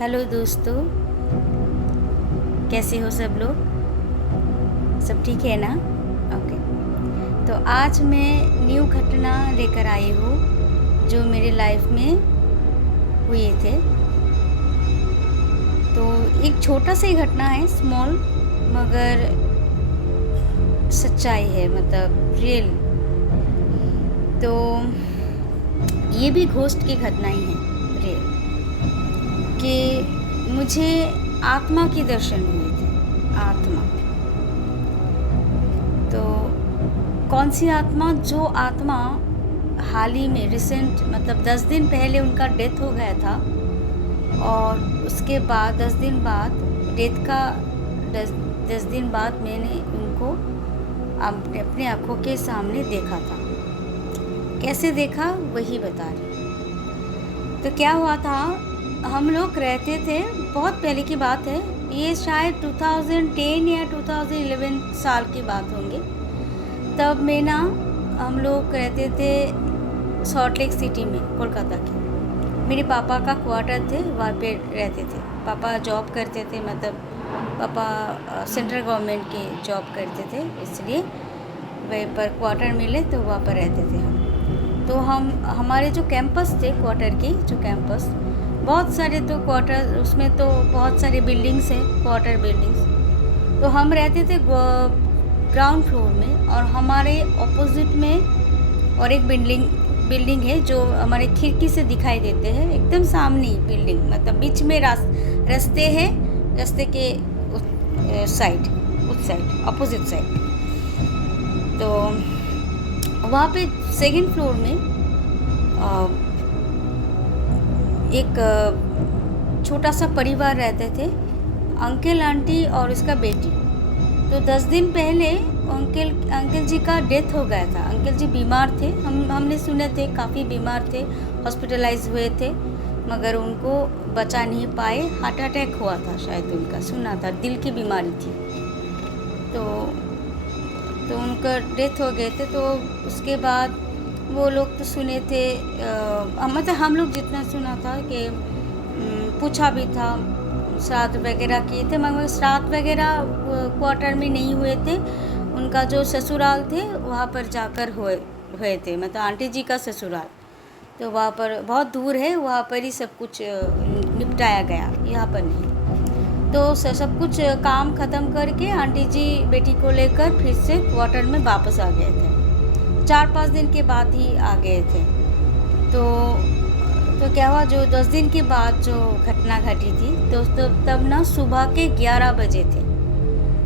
Hello दोस्तों, कैसे हो सब लोग? सब ठीक है ना? ओके। तो आज मैं न्यू घटना लेकर आई हूँ जो मेरे लाइफ में हुए थे। तो एक छोटा सा ही घटना है, स्मॉल, मगर सच्चाई है, मतलब रियल। तो ये भी घोस्ट की घटना ही है, रियल, कि मुझे आत्मा के दर्शन हुए थे। आत्मा, तो कौन सी आत्मा? जो आत्मा हाल ही में रिसेंट, मतलब 10 दिन पहले उनका डेथ हो गया था, और उसके बाद 10 दिन बाद डेथ का 10 दिन बाद मैंने उनको अपने आँखों के सामने देखा था। कैसे देखा वही बता रही। तो क्या हुआ था, हम लोग रहते थे, बहुत पहले की बात है, ये शायद 2010 या 2011 साल की बात होंगे। तब मैं ना, हम लोग रहते थे सॉल्ट लेक सिटी में, कोलकाता के। मेरे पापा का क्वार्टर थे, वहाँ पे रहते थे। पापा जॉब करते थे, मतलब पापा सेंट्रल गवर्नमेंट के जॉब करते थे, इसलिए वहीं पर क्वार्टर मिले तो वहाँ पर रहते थे हम। तो हमारे जो कैंपस थे, क्वार्टर के जो कैंपस, बहुत सारे तो क्वार्टर, उसमें तो बहुत सारे बिल्डिंग्स हैं, क्वार्टर बिल्डिंग्स। तो हम रहते थे ग्राउंड फ्लोर में, और हमारे ऑपोजिट में और एक बिल्डिंग है जो हमारे खिड़की से दिखाई देते हैं, एकदम सामने बिल्डिंग, मतलब बीच में रास्ते हैं, रास्ते के उस साइड ऑपोजिट साइड। तो वहाँ पे सेकंड फ्लोर में एक छोटा सा परिवार रहते थे, अंकल आंटी और उसका बेटी। तो 10 दिन पहले अंकल जी का डेथ हो गया था। अंकल जी बीमार थे, हमने सुने थे, काफ़ी बीमार थे, हॉस्पिटलाइज हुए थे, मगर उनको बचा नहीं पाए। हार्ट अटैक हुआ था शायद, उनका सुना था, दिल की बीमारी थी। तो उनका डेथ हो गए थे। तो उसके बाद वो लोग तो सुने थे, मतलब हम लोग जितना सुना था कि पूछा भी था, श्राद्ध वगैरह किए थे, मगर श्राद्ध वगैरह क्वार्टर में नहीं हुए थे। उनका जो ससुराल थे वहाँ पर जाकर हुए थे, मतलब आंटी जी का ससुराल, तो वहाँ पर बहुत दूर है, वहाँ पर ही सब कुछ निपटाया गया, यहाँ पर नहीं। तो सब कुछ काम ख़त्म करके आंटी जी बेटी को लेकर फिर से क्वार्टर में वापस आ गए थे। 4-5 दिन के बाद ही आ गए थे। तो क्या हुआ, जो 10 दिन के बाद जो घटना घटी थी, तो तब ना सुबह के 11 बजे थे।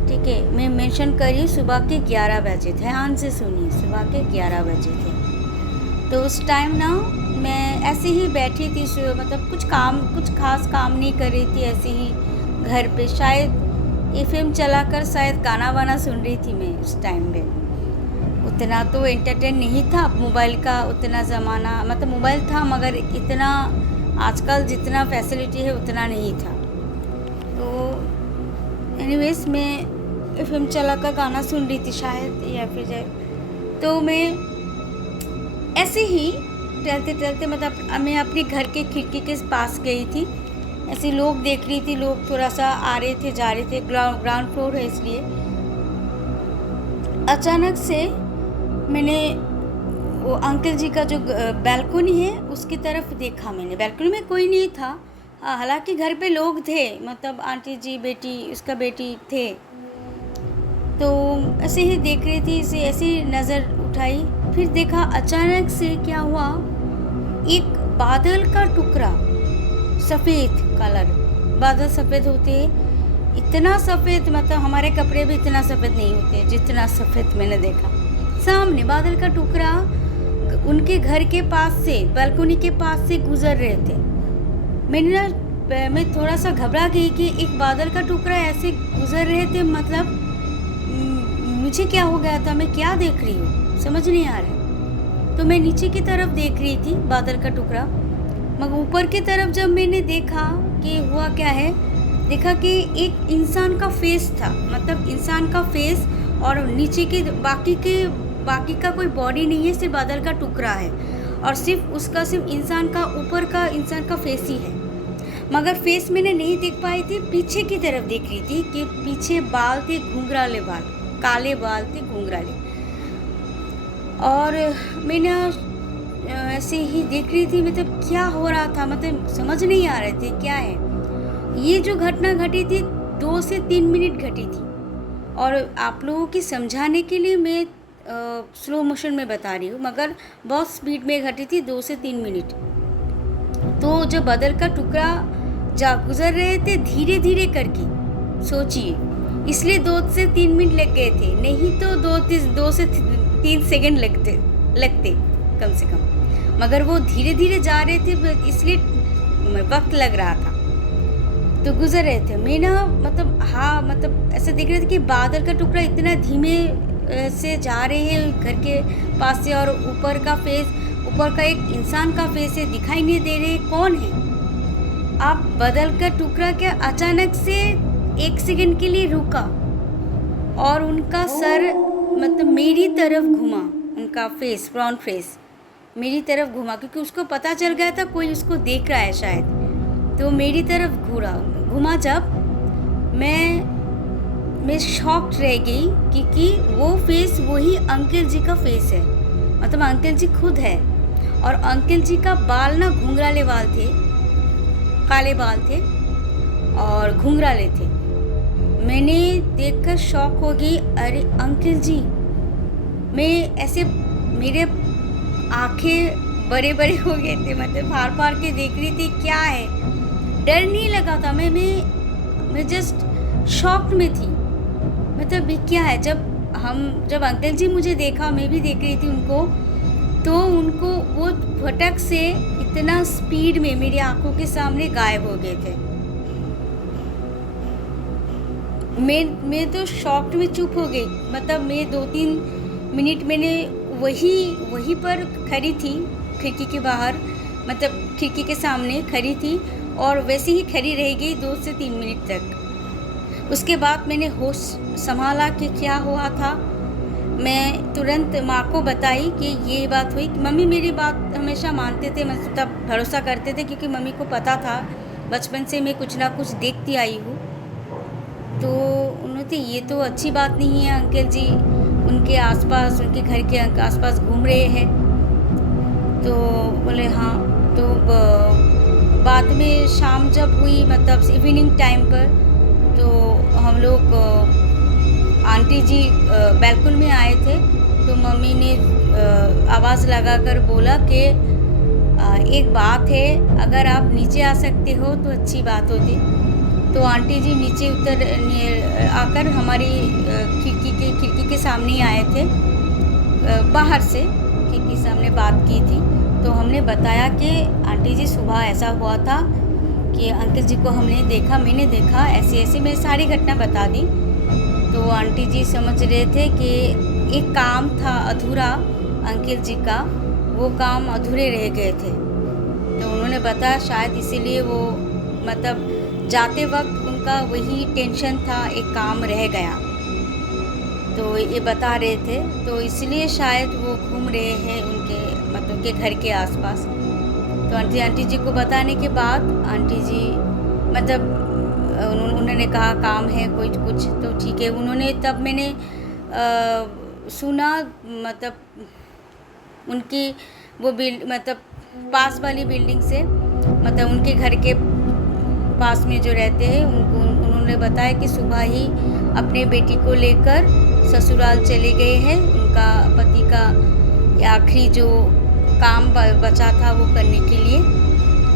ठीक है, मैं मेंशन करी, सुबह के 11 बजे थे, ध्यान से सुनिए, सुबह के 11 बजे थे। तो उस टाइम ना मैं ऐसे ही बैठी थी, मतलब कुछ खास काम नहीं कर रही थी, ऐसे ही घर पे शायद एफएम चलाकर शायद गाना वाना सुन रही थी मैं उस टाइम पे। उतना तो एंटरटेन नहीं था, मोबाइल का उतना ज़माना, मतलब मोबाइल था मगर इतना आजकल जितना फैसिलिटी है उतना नहीं था। तो एनीवेज मैं एफएम चलाकर गाना सुन रही थी शायद, या फिर तो मैं ऐसे ही टहलते टहलते, मतलब मैं अपने घर के खिड़की के पास गई थी, ऐसे लोग देख रही थी, लोग थोड़ा सा आ रहे थे जा रहे थे, ग्राउंड फ्लोर है इसलिए। अचानक से मैंने वो अंकल जी का जो बैल्कनी है उसकी तरफ देखा। मैंने बैल्कनी में कोई नहीं था, हालांकि घर पे लोग थे, मतलब आंटी जी बेटी, उसका बेटी थे। तो ऐसे ही देख रही थी, इसे ऐसी नज़र उठाई, फिर देखा अचानक से क्या हुआ, एक बादल का टुकड़ा, सफ़ेद कलर, बादल सफ़ेद होते हैं, इतना सफ़ेद, मतलब हमारे कपड़े भी इतना सफ़ेद नहीं होते जितना सफ़ेद मैंने देखा। सामने बादल का टुकड़ा उनके घर के पास से, बालकनी के पास से गुजर रहे थे। मैं थोड़ा सा घबरा गई कि एक बादल का टुकड़ा ऐसे गुजर रहे थे, मतलब मुझे क्या हो गया था, मैं क्या देख रही हूँ समझ नहीं आ रहा। तो मैं नीचे की तरफ देख रही थी बादल का टुकड़ा, मगर ऊपर की तरफ जब मैंने देखा कि हुआ क्या है, देखा कि एक इंसान का फेस था, मतलब इंसान का फेस, और नीचे के बाकी का कोई बॉडी नहीं है, सिर्फ बादल का टुकड़ा है, और सिर्फ इंसान का ऊपर का इंसान का फेस ही है। मगर फेस मैंने नहीं देख पाई थी, पीछे की तरफ देख रही थी कि पीछे बाल थे, घुंघराले बाल, काले बाल थे घुंघराले। और मैंने ऐसे ही देख रही थी, मतलब क्या हो रहा था, मतलब समझ नहीं आ रहे थे क्या है। ये जो घटना घटी थी 2 से 3 मिनट घटी थी, और आप लोगों की समझाने के लिए मैं स्लो मोशन में बता रही हूँ, मगर बहुत स्पीड में घटी थी 2 से 3 मिनट। तो जो बादल का टुकड़ा जा गुजर रहे थे धीरे धीरे करके, सोचिए, इसलिए 2 से 3 मिनट लग गए थे, नहीं तो 2 से 3 सेकंड लगते कम से कम, मगर वो धीरे धीरे जा रहे थे इसलिए वक्त लग रहा था। तो गुजर रहे थे, मैं ना मतलब हाँ मतलब ऐसे देख रहे थे कि बादल का टुकड़ा इतना धीमे से जा रहे हैं घर के पास से, और ऊपर का एक इंसान का फेस है, दिखाई नहीं दे रहे कौन है। आप बादल का टुकड़ा क्या अचानक से 1 सेकंड के लिए रुका और उनका सर मतलब मेरी तरफ घुमा, उनका फेस, फ्रंट फेस मेरी तरफ घुमा, क्योंकि उसको पता चल गया था कोई उसको देख रहा है शायद, तो मेरी तरफ घुमा। जब मैं शॉक्ड रह गई, क्योंकि वो फेस वही अंकल जी का फेस है, मतलब अंकल जी खुद है, और अंकल जी का बाल ना घुंघराले बाल थे, काले बाल थे और घुंघराले थे। मैंने देखकर शॉक हो गई, अरे अंकल जी। मैं ऐसे, मेरे आंखें बड़े बड़े हो गए थे, मतलब फाड़ फाड़ के देख रही थी क्या है। डर नहीं लगा था, मैं जस्ट शॉक्ड में थी, मतलब ये क्या है। जब अंकल जी मुझे देखा, मैं भी देख रही थी उनको, तो उनको वो फटक से इतना स्पीड में मेरी आंखों के सामने गायब हो गए थे। मैं तो शॉक्ड में चुप हो गई, मतलब मैं 2-3 मिनट मैंने वहीं पर खड़ी थी, खिड़की के बाहर, मतलब खिड़की के सामने खड़ी थी, और वैसे ही खड़ी रह गई 2 से 3 मिनट तक। उसके बाद मैंने होश संभाला कि क्या हुआ था। मैं तुरंत माँ को बताई कि ये बात हुई। मम्मी मेरी बात हमेशा मानते थे, मैं तब भरोसा करते थे, क्योंकि मम्मी को पता था बचपन से मैं कुछ ना कुछ देखती आई हूँ। तो उन्होंने, ये तो अच्छी बात नहीं है, अंकल जी उनके आसपास, उनके घर के आसपास घूम रहे हैं। तो बोले हाँ। तो बाद में शाम जब हुई, मतलब इवनिंग टाइम पर, तो हम लोग आंटी जी बैल्कनी में आए थे, तो मम्मी ने आवाज़ लगाकर बोला कि एक बात है, अगर आप नीचे आ सकते हो तो अच्छी बात होती। तो आंटी जी नीचे आकर हमारी खिड़की के सामने ही आए थे, बाहर से खिड़की सामने बात की थी। तो हमने बताया कि आंटी जी सुबह ऐसा हुआ था कि अंकल जी को मैंने देखा ऐसे मैं सारी घटना बता दी। तो आंटी जी समझ रहे थे कि एक काम था अधूरा अंकल जी का, वो काम अधूरे रह गए थे। तो उन्होंने बताया शायद इसीलिए वो, मतलब जाते वक्त उनका वही टेंशन था, एक काम रह गया, तो ये बता रहे थे, तो इसलिए शायद वो घूम रहे हैं उनके, मतलब के घर के आसपास। तो आंटी जी को बताने के बाद आंटी जी, मतलब उन्होंने कहा काम है कोई कुछ, तो ठीक है। उन्होंने, तब मैंने सुना, मतलब उनकी वो मतलब पास वाली बिल्डिंग से, मतलब उनके घर के पास में जो रहते हैं, उन्होंने बताया कि सुबह ही अपने बेटी को लेकर ससुराल चले गए हैं। उनका पति का आखिरी जो काम बचा था वो करने के लिए,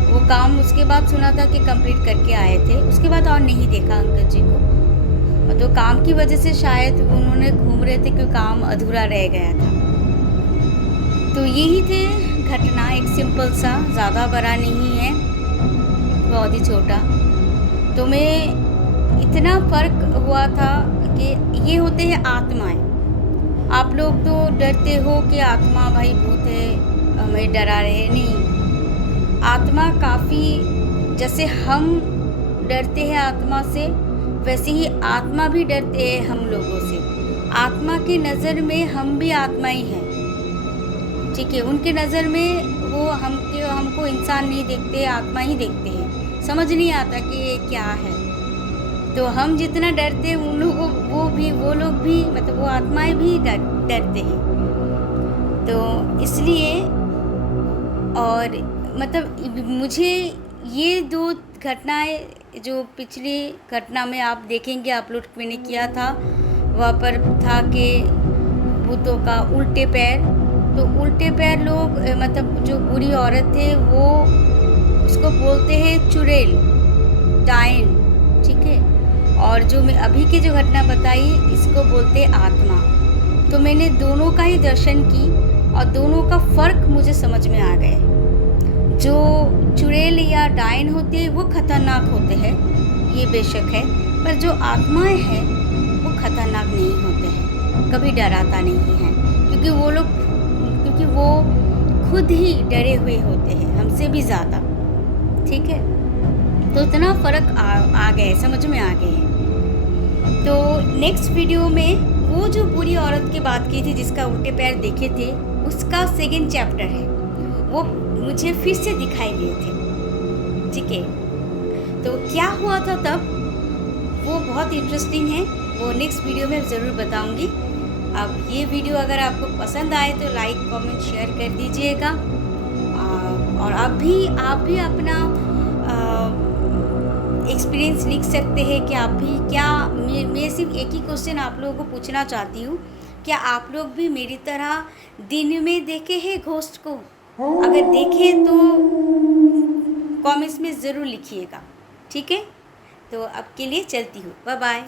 वो काम उसके बाद सुना था कि कंप्लीट करके आए थे। उसके बाद और नहीं देखा अंकल जी को, तो काम की वजह से शायद उन्होंने घूम रहे थे, क्योंकि काम अधूरा रह गया था। तो यही थे घटना, एक सिंपल सा, ज़्यादा बड़ा नहीं है, बहुत ही छोटा। तो मैं इतना फ़र्क हुआ था कि ये होते हैं आत्माएं। आप लोग तो डरते हो कि आत्मा भाई भूत है, हमें डरा रहे, नहीं। आत्मा काफ़ी, जैसे हम डरते हैं आत्मा से, वैसे ही आत्मा भी डरते हैं हम लोगों से। आत्मा की नज़र में हम भी आत्मा ही हैं, ठीक है। उनके नज़र में वो हमको इंसान नहीं देखते, आत्मा ही देखते हैं, समझ नहीं आता कि ये क्या है। तो हम जितना डरते हैं उन लोगों वो लोग भी मतलब वो आत्माएं भी डरते हैं। तो इसलिए और मतलब मुझे ये 2 घटनाएं जो पिछली घटना में आप देखेंगे अपलोड मैंने किया था, वहाँ पर था कि भूतों का उल्टे पैर। तो उल्टे पैर लोग मतलब जो बुरी औरत थे वो उसको बोलते हैं चुड़ैल, डायन, ठीक है। और जो मैं अभी की जो घटना बताई इसको बोलते आत्मा। तो मैंने दोनों का ही दर्शन की और दोनों का फ़र्क मुझे समझ में आ गए। जो चुड़ैल या डायन होते हैं वो खतरनाक होते हैं, ये बेशक है, पर जो आत्माएं हैं वो खतरनाक नहीं होते हैं, कभी डराता नहीं है, क्योंकि वो खुद ही डरे हुए होते हैं हमसे भी ज़्यादा, ठीक है। तो इतना फ़र्क आ गया है, समझ में आ गए हैं। तो नेक्स्ट वीडियो में वो जो बुरी औरत की बात की थी जिसका उल्टे पैर देखे थे, उसका 2nd चैप्टर है, वो मुझे फिर से दिखाई दिए थे, ठीक है। तो क्या हुआ था तब वो बहुत इंटरेस्टिंग है, वो नेक्स्ट वीडियो में ज़रूर बताऊंगी। अब ये वीडियो अगर आपको पसंद आए तो लाइक कमेंट शेयर कर दीजिएगा। और आप भी अपना एक्सपीरियंस लिख सकते हैं कि आप भी क्या, मैं सिर्फ एक ही क्वेश्चन आप लोगों को पूछना चाहती हूँ, क्या आप लोग भी मेरी तरह दिन में देखे हैं घोस्ट को? अगर देखे तो कमेंट्स में ज़रूर लिखिएगा, ठीक है। तो अब के लिए चलती हूँ, बाय बाय।